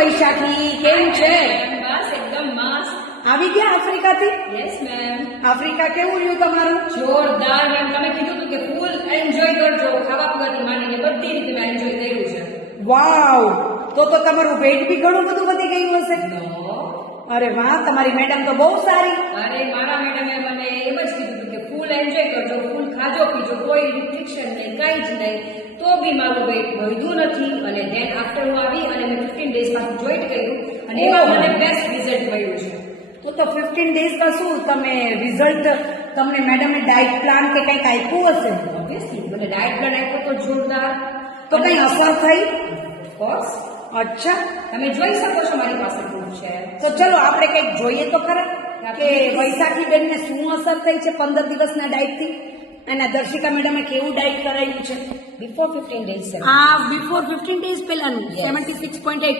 વૈશાખી, કેમ છે? બસ એકદમ મસ્ત. આવી ગયા આફ્રિકાથી? Yes ma'am. આફ્રિકા કેવું રહ્યું તમારું? જોરદાર મેમ. તમે કીધું હતું કે ફૂલ એન્જોય કરજો, ખાવા પીવાથી માંડીને બધી રીતે મેં એન્જોય કર્યું છે. વાવ, તો તમારું વેઇટ બી ઘણું બધું વધી ગયું હશે. નો. અરે વાહ, તમારી મેડમ તો બહુ સારી. અરે મારા મેડમે મને એમ જ કીધું હતું કે ફૂલ એન્જોય કરજો, ફૂલ ખાજો પીજો, કોઈ રિસ્ટ્રિક્શન નહીં, કાંઈ જ નહીં. તો બી મારું વેઇટ વધ્યું નથી. અને ધેન આફ્ટર હું આવી અને મેં 15 ડેઝ પાછું જોઈન્ટ કર્યું અને એમાં મને બેસ્ટ રિઝલ્ટ મળ્યું છે. તો 15 ડેઝમાં શું તમે રિઝલ્ટ, તમને મેડમે ડાયટ પ્લાન કે કંઈક આપ્યું હશે? ઓબ્વિયસલી મને ડાયટ પ્લાન આપ્યો તો જોરદાર. તો કઈ અસર થઈ? ઓફકોર્સ અચ્છા, તમે જોઈ શકો છો મારી પાસે પ્રૂફ છે. તો ચલો આપણે કંઈક જોઈએ તો ખરા કે વૈશાખી બેનને શું અસર થઈ છે 15 દિવસના ડાયટથી, અને દર્શિકા મેડમે કેવું ડાયટ કરાવ્યું છે બિફોર 15 ડેઝ. આ બિફોર 15 ડેઝ પહેલાનું 76.8